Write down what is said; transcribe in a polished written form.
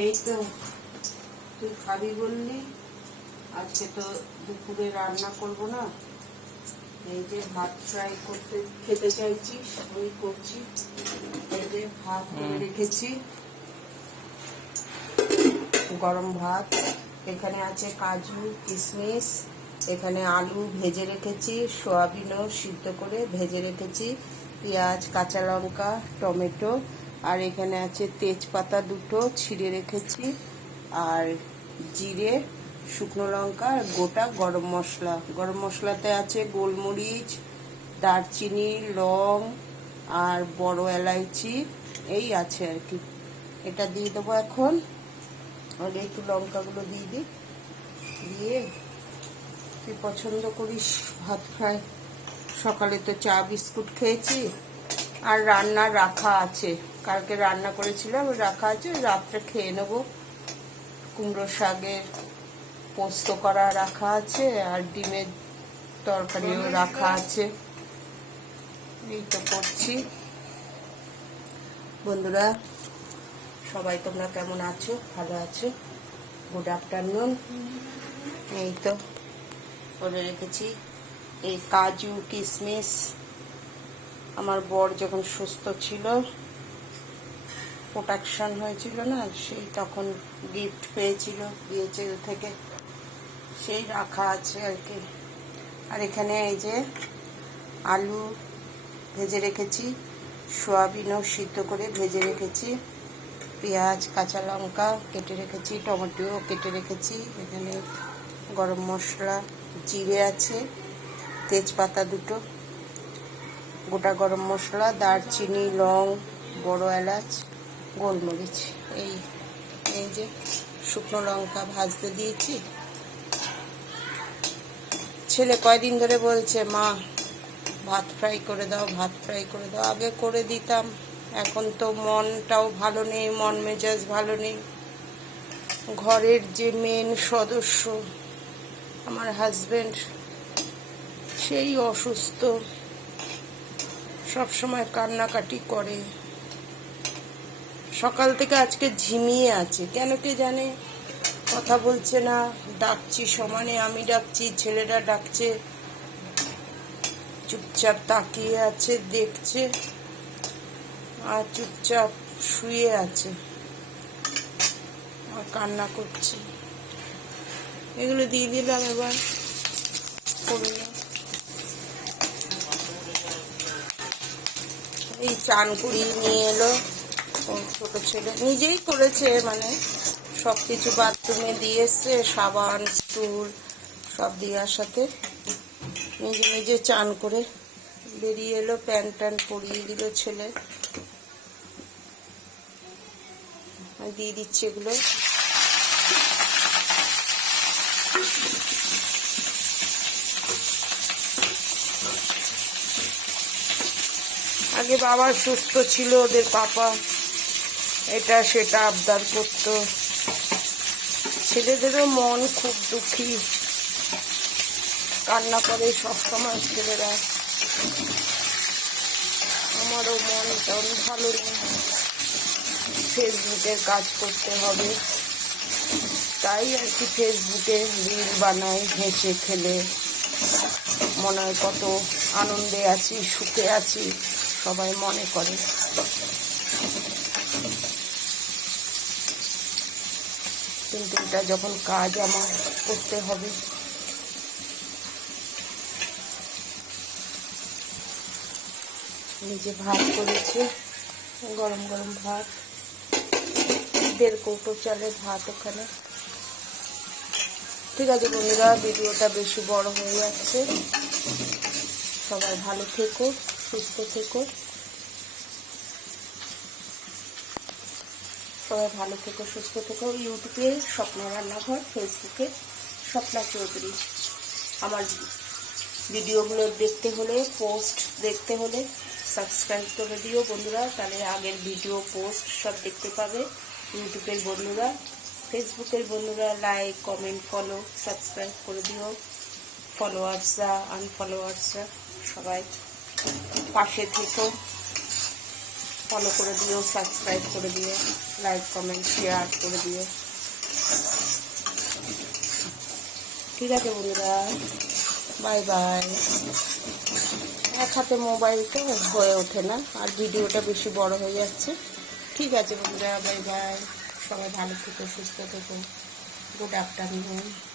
এই তো তুই খাবি বললি, আজকে তো দুপুরে রান্না করব না। এই যে ভাত ফ্রাই করতে খেতে চাইছিস, ওই করছি। এই যে ভাত করে রেখেছি, গরম ভাত। এখানে আছে কাজু কিশমিশ, এখানে আলু ভেজে রেখেছি, সয়াবিনও সিদ্ধ করে ভেজে রেখেছি, পেঁয়াজ কাঁচা লঙ্কা টমেটো, আর এখানে আছে তেজপাতা দুটো ছিঁড়ে রেখেছি, আর জিরে শুকনো লঙ্কা আর গোটা গরম মশলা। গরম মশলাতে আছে গোলমরিচ, দারচিনি, লং আর বড় এলাইচি, এই আছে আর কি। এটা দিয়ে দেবো এখন। আগে একটু লঙ্কাগুলো দিয়ে দিই, দিয়ে তুই পছন্দ করিস ভাত ফ্রাই। সকালে তো চা বিস্কুট খেয়েছি, আর রান্না রাখা আছে, কালকে রান্না করেছিলাম রাখা আছে, রাত্রে খেয়ে নেবো। কুমড়ো শাকের পোস্ত করা রাখা আছে, আর ডিমের তরকারিও রাখা আছে। এই তো করছি। বন্ধুরা সবাই তোমরা কেমন আছো? ভালো আছো? Good afternoon. এই তো করে রেখেছি এই কাজু কিশমিশ। আমার বর যখন সুস্থ ছিল, প্রোটেকশন হয়েছিল না, সেই তখন গিফট পেয়েছিল বিএচএল থেকে, সেই রাখা আছে আর কি। আর এখানে এই যে আলু ভেজে রেখেছি, সয়াবিনও সিদ্ধ করে ভেজে রেখেছি, পেঁয়াজ কাঁচা লঙ্কা কেটে রেখেছি, টমেটোও কেটে রেখেছি। এখানে গরম মশলা, জিরে আছে, তেজপাতা দুটো, গোটা গরম মশলা, দারচিনি, লং, বড় এলাচ, গোলমরিচ, এই এই যে শুকনো লঙ্কা ভাজতে দিয়েছি। ছেলে কয়দিন ধরে বলছে, মা ভাত ফ্রাই করে দাও, ভাত ফ্রাই করে দাও। আগে করে দিতাম, এখন তো মনটাও ভালো নেই, মন মেজাজ ভালো নেই। ঘরের যে মেন সদস্য আমার হাজবেন্ড, সেই অসুস্থ, সব সময় কান্নাকাটি করে। সকাল থেকে আজকে ঝিমিয়ে আছে, কেন কে জানে, কথা বলছে না। ডাকছি সমানে, আমি ডাকছি, ছেলেরা ডাকছে, চুপচাপ তাকিয়ে আছে, দেখছে, আর চুপচাপ শুয়ে আছে আর কান্না করছে। এগুলো দিয়ে দিলাম, এবার করে এই চান করিয়ে নিয়ে এলো ছোট ছেলে, নিজেই করেছে, মানে সব কিছু বাথরুমে দিয়ে এসছে, সাবান স্টুল সব দেওয়ার সাথে নিজে নিজে চান করে বেরিয়ে এলো। প্যান্ট ট্যান্ট পরিয়ে দিল ছেলে, দিয়ে দিচ্ছে এগুলো। আগে বাবা সুস্থ ছিল, ওদের পাপা এটা সেটা আবদার করতো। ছেলেদেরও মন খুব দুঃখী, কান্না করে সবসময় ছেলেরা। আমারও মন তেমন ভালো নেই, ফেসবুকের কাজ করতে হবে, তাই আর কি ফেসবুকে রিল বানাই, হেসে খেলে মনে হয় কত আনন্দে আছি, সুখে আছি, সবাই মনে করে। কিন্তু এটা যখন কাজ আমার করতে হবে। নিজে ভাত করেছি, গরম গরম ভাত, 1.5 কৌটো চালের ভাত ওখানে। ঠিক আছে বন্ধুরা, ভিডিওটা বেশি বড় হয়ে যাচ্ছে। সবাই ভালো থেকো, সুস্থ থেকো, সবাই ভালো থেকো, সুস্থ থেকো। ইউটিউবে স্বপ্না রান্নাঘর, ফেসবুকে স্বপ্না চৌধুরী। আমার ভিডিওগুলো দেখতে হলে, পোস্ট দেখতে হলে সাবস্ক্রাইব করে দিও বন্ধুরা, তাহলে আগের ভিডিও পোস্ট সব দেখতে পাবে। ইউটিউবের বন্ধুরা, ফেসবুকের বন্ধুরা লাইক কমেন্ট ফলো সাবস্ক্রাইব করে দিও। ফলোয়ার্সরা আনফলোয়ার্সরা সবাই পাশে থেকো, ফলো করে দিও, সাবস্ক্রাইব করে দিও। লাইক কমেন্ট শেয়ার করে দিও। ঠিক আছে বন্ধুরা, বাই বাই। এক হাতে মোবাইল তো হয়ে ওঠে না, আর ভিডিওটা বেশি বড় হয়ে যাচ্ছে। ঠিক আছে বন্ধুরা, বাই বাই। সবাই ভালো থেকো, সুস্থ থেকো। Good afternoon.